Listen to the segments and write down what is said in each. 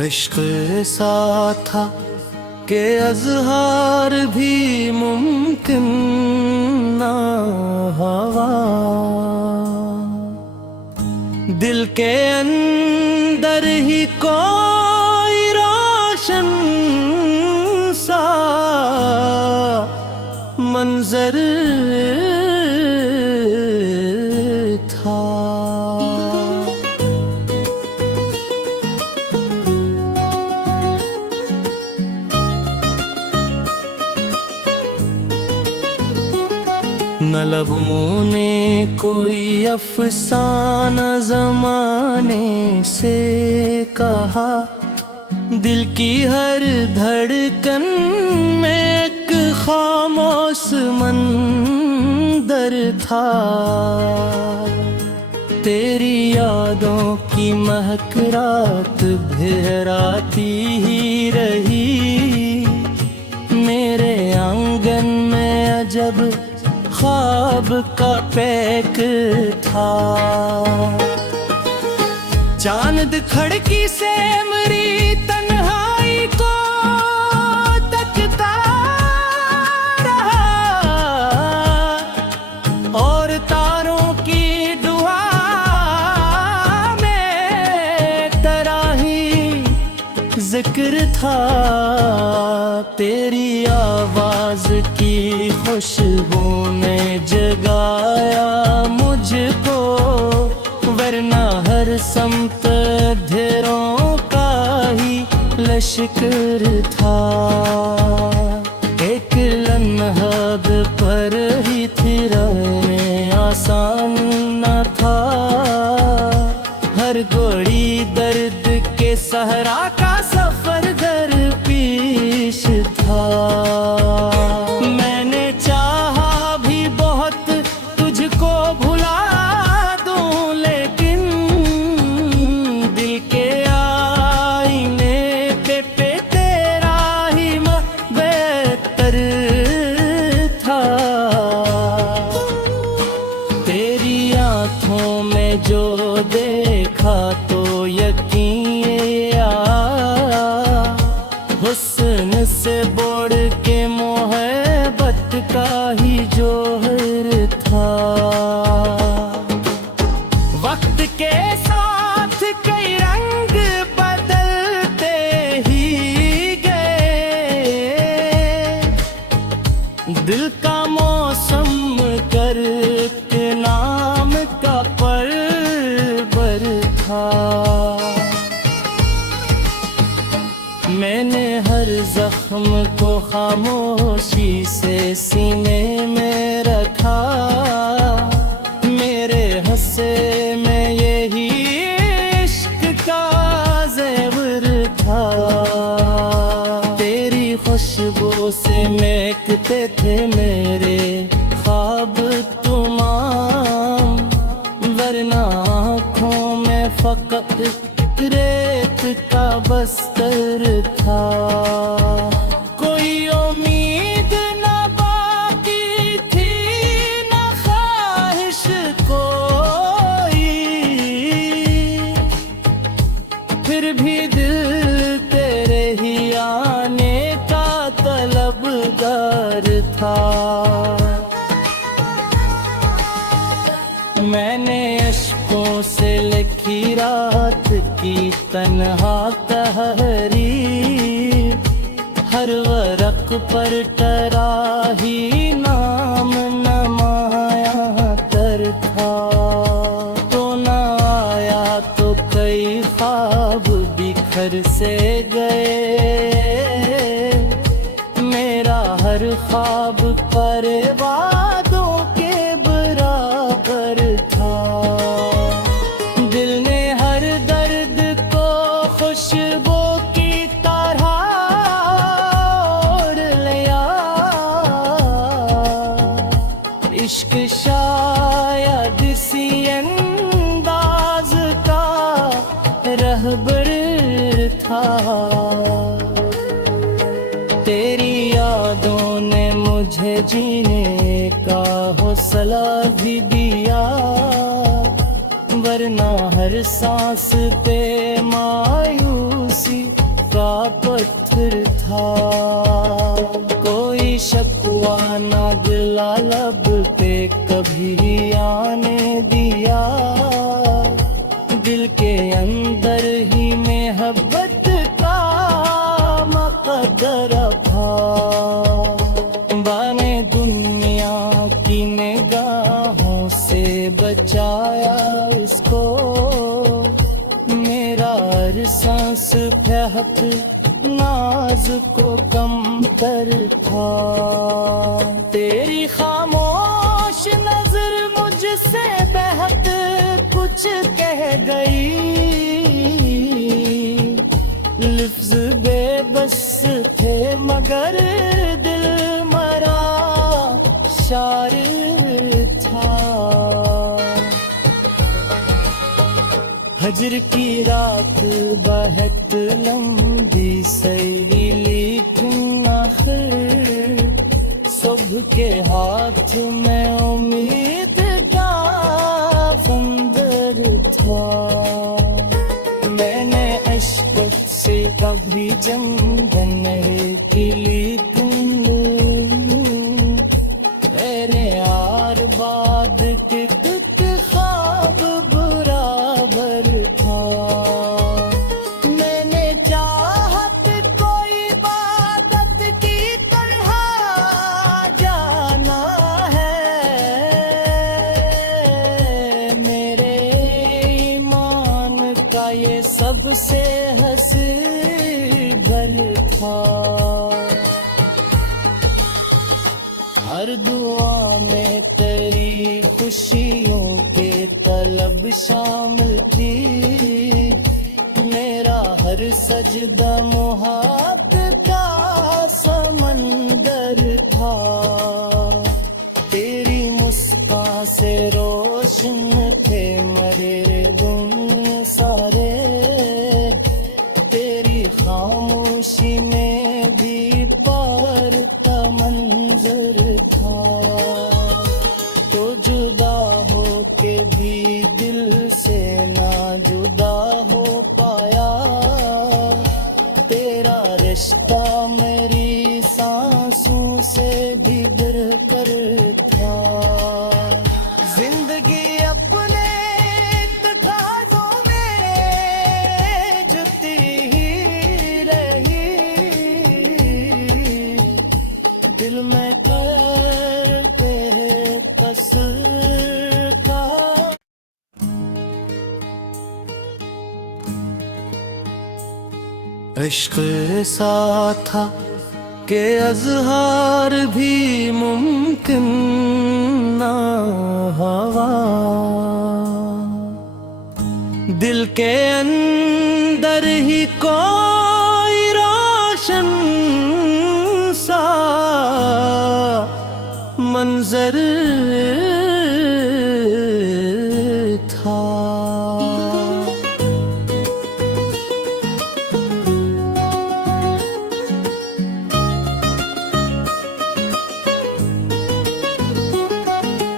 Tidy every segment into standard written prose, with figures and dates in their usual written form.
इश्क ऐसा था कि अज़हार भी मुमकिन ना हवा, दिल के अंदर ही कोई रोशन सा मंजर था। न लबों ने कोई अफसाना ज़माने से कहा, दिल की हर धड़कन में एक खामोश मंदर था। तेरी यादों की महक रात भराती ही रही, मेरे आंगन में अजब ख्वाब का पैक था। चांद खिड़की से मेरी तन्हाई को तकता रहा, और तारों की दुआ में तेरा ही जिक्र था। तेरी आवाज की खुशबू ने जगाया मुझको, वरना हर समत अंधेरों का ही लश्कर था। एक लम्हा पर ही थी रहने आसान न था, हर घड़ी दर्द के सहरा का सफर दर पेश था। मैंने चाहा भी बहुत तुझको भुला दूं, लेकिन दिल के आईने पे तेरा ही बेहतर था। तेरी आंखों में जो देखा तो यकीन आया, हुस्न से बढ़ के मोहब्बत का ही जोहर था। वक्त के साथ कई रंग बदलते ही गए, दिल का मौसम करके नाम का परवर था। मैंने हर जख्म को खामोशी से सीने में रखा, मेरे हंसे में यही इश्क का ज़ेवर था। तेरी खुशबू से महकते थे मेरे ख्वाब तमाम, वरना आँखों में फकत रेत का बस्तर था। कोई उम्मीद न बाकी थी, न ख्वाहिश कोई, फिर भी दिल तेरे ही आने का तलबगार था। मैंने अश्कों से लिखी रात की तन्हा तहरीर, हर वरक पर टरा ही नाम नमाया तर था। तो न आया तो कई ख्वाब बिखर से गए, मेरा हर ख्वाब पर वादों के बराबर था। दिल ने हर दर्द को खुशबू की तरह ओढ़ लिया, इश्क शायद इसी अंदाज का रहबर था। तेरी यादों ने मुझे जीने का हौसला भी दिया, वरना हर सांस पे मायूसी था। कोई शक्वा ना गिला लब पे कभी आने दिया, दिल के अंदर ही मोहब्बत का मकदर था। बाने दुनिया की निगाहों से बचाया इसको, मेरा हर सांस बहक नाज को कम कर था। तेरी खामोश नजर मुझसे बेहद कुछ कह गई, लफ्ज बेबस थे मगर दिल मरा शार था। हजर की रात बहुत लंबी सही, लेकिन आखिर सुबह के हाथ में उम्मीद का बंदर था। मैंने अश्क से कभी जंग नहीं की, लेकिन मेरे यार बाद के ख्वाब बराबर था। मैंने चाहत कोई इबादत की तरह जाना है, मेरे ईमान का ये सबसे हंसी भर था। हर दुआ में तेरी खुशियों के तलब शामिल थी, मेरा हर सजदा मोहब्बत का समंदर था। तेरी मुस्कान से रोशन थे मेरे दुनिया सारे, तेरी खामोशी में भी पार का मंजर था। तो जुदा हो के भी दिल से ना जुदा हो पाया, तेरा रिश्ता मेरी सांसों से भी कर था। जिंदगी अपने तकाज़ों में जुती ही रही, दिल में करते कसर का। इश्क ऐसा था कि अज़हार भी मुमकिन ना हवा, दिल के अंदर ही कोई रोशन सा मंजर था।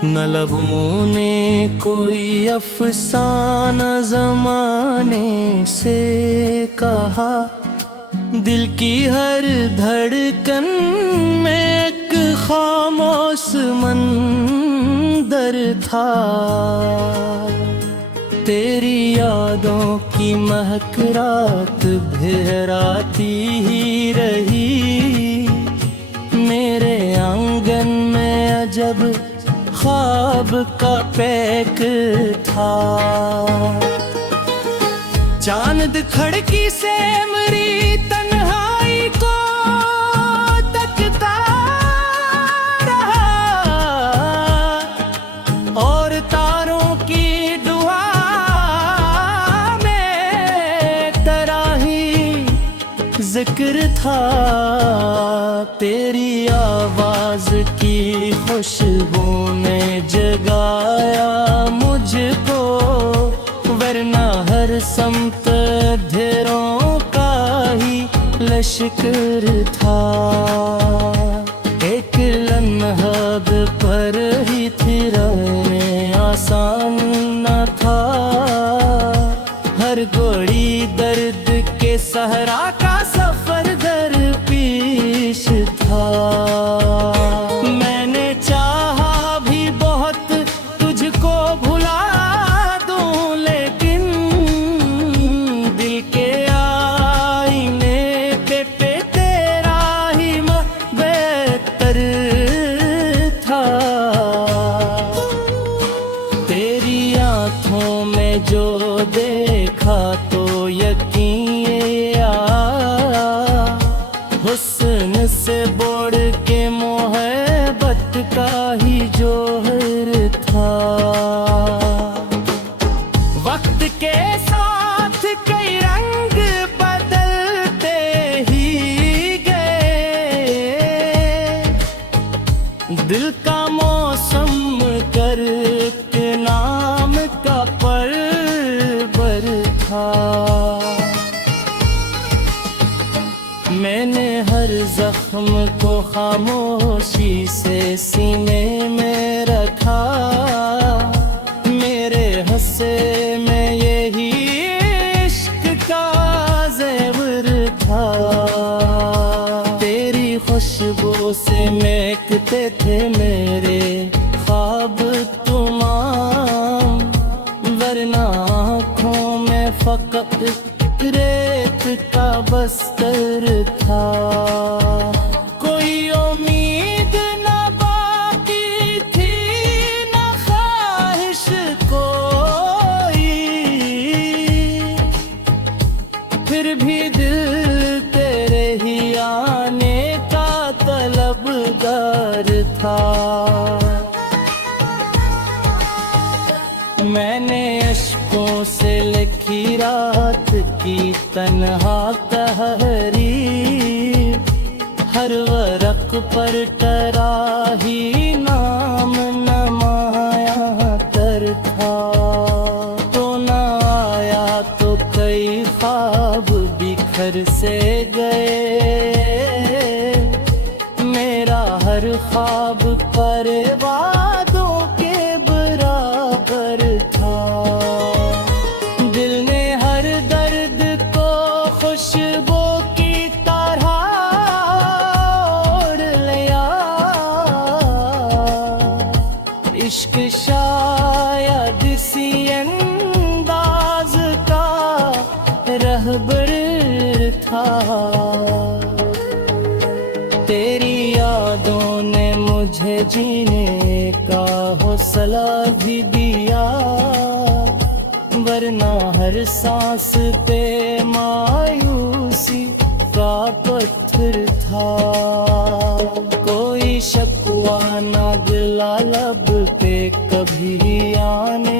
न लबों ने कोई अफसाना ज़माने से कहा, दिल की हर धड़कन में एक खामोश मंदर था। तेरी यादों की महक रात बहराती ही रही, मेरे आंगन में अजब ख्वाब का पैक था। चांद खिड़की से मेरी तन्हाई को तकता रहा, और तारों की दुआ में तेरा ही जिक्र था। तेरी आवाज की खुशबू ने जगाया मुझको, वरना हर समत अंधेरों का ही लश्कर था। एक लम्हद पर ही थी रहने आसान न था, हर घड़ी दर्द के सहरा का सफर दर पी था। मैंने चाहा भी बहुत तुझको भुला दूं, लेकिन दिल के आईने पे तेरा ही बेहतर था। तेरी आंखों में जो देखा तो यकीन आया, हुस्न से बढ़ के मोहब्बत का ही जोहर था। वक्त के साथ कई रंग बदलते ही गए, दिल का मौसम करके नाम का परवर था। मैंने हर जख्म को खामोशी से सीने में रखा, मेरे हंसे में यही इश्क का ज़ेवर था। तेरी खुशबू से महकते थे मेरे ख्वाब तमाम, वरना आँखों में फकत रेत का बस्तर था। कोई उम्मीद न बाकी थी, न ख्वाहिश कोई, फिर भी दिल तेरे ही आने का तलबगार था। मैंने अश्कों से लिखी रात की तन्हा तहरीर, हर वरक पर टरा ही नाम नमाया तर था। तो न आया तो कई ख्वाब बिखर से गए, मेरा हर ख्वाब पर वादों के बराबर था। दिल ने हर दर्द को खुशबू की तरह ओढ़ लिया, इश्क शायद इसी अंदाज का रहबर था। तेरी यादों ने मुझे जीने का हौसला भी दिया, वरना हर सांस पे मायूसी का पत्थर था। कोई शक्वा ना गिला लब पे कभी आने